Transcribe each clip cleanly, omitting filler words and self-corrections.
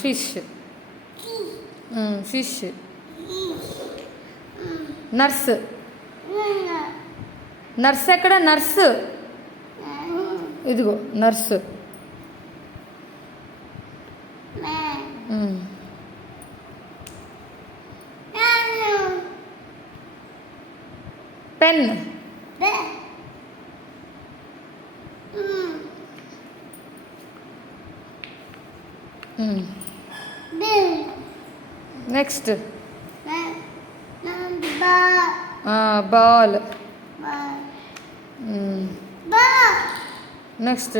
fish fish nurse nurse ఎక్కడ nurse ఇదిగో nurse pen next ball next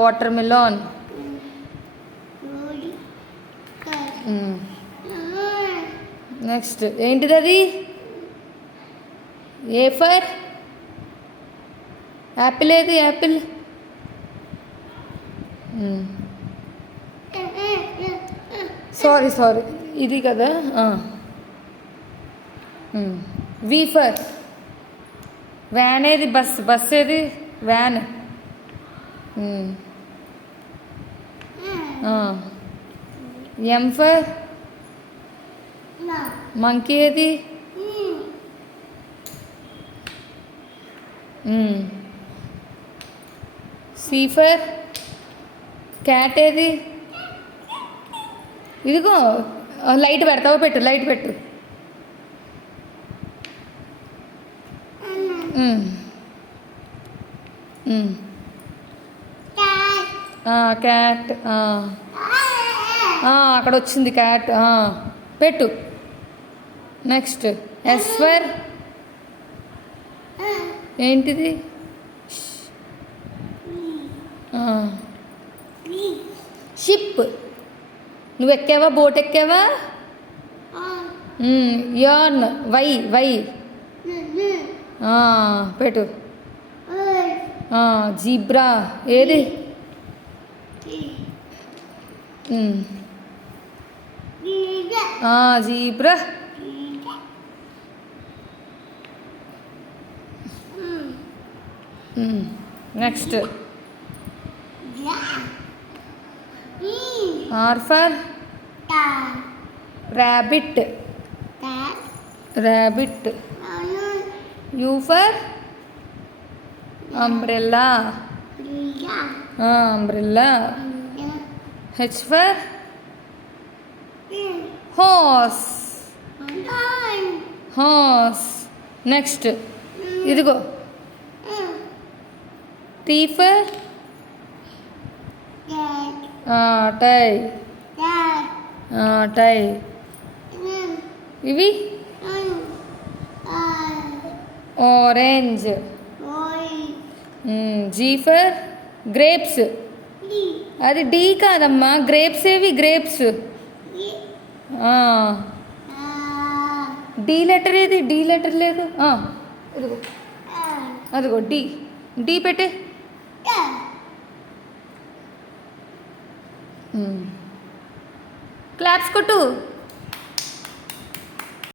watermelon next ఏంటిది అది A for apple ఏది apple sorry ఇది కదా వి ఫర్ వ్యాన్ ఏది బస్ ఏది వ్యాన్ ఎం ఫర్ మంకీ ఏది సి ఫర్ క్యాట్ ఏది ఇదిగో లైట్ పెడతావో పెట్టు లైట్ పెట్టు క్యాట్ అక్కడ వచ్చింది క్యాట్ పెట్టు నెక్స్ట్ ఎస్ ఫర్ ఏంటిది షిప్ నువ్వు ఎక్కావా బోట్ ఎక్కావా యార్న్ వై పెట్టు జీబ్రా ఏది zebra next R for rabbit U for umbrella H for horse next ఇదిగో టీ ఫర్ టై ఇవి ఆరెంజ్ జీ ఫర్ గ్రేప్స్ అది డి కాదమ్మా గ్రేప్స్ ఏవి గ్రేప్స్ డి లెటర్ ఏది డి లెటర్ లేదు ఇదిగో అదిగో డి పెట్టే క్లాప్స్ కొట్టు